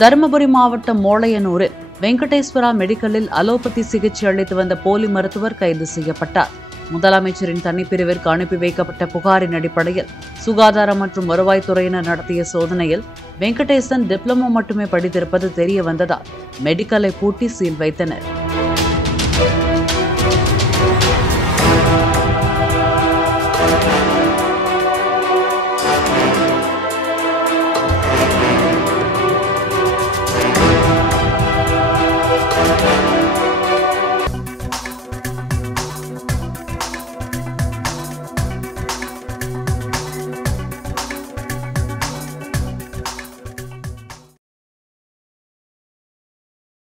தருமபுரி மாவட்டம் மோளையனூரில் வெங்கடேஸ்வரா மெடிக்கலில் அலோபதி சிகிச்சை அளித்து வந்த போலி மருத்துவர் கைது செய்யப்பட்டார். முதலமைச்சரின் தனிப்பிரிவிற்கு அனுப்பி வைக்கப்பட்ட புகாரின் அடிப்படையில் சுகாதாரம் மற்றும் வருவாய்த்துறையினர் நடத்திய சோதனையில் வெங்கடேசன் டிப்ளமோ மட்டுமே படித்திருப்பது தெரிய வந்ததால் மெடிக்கலை பூட்டி சீல் வைத்தனர்.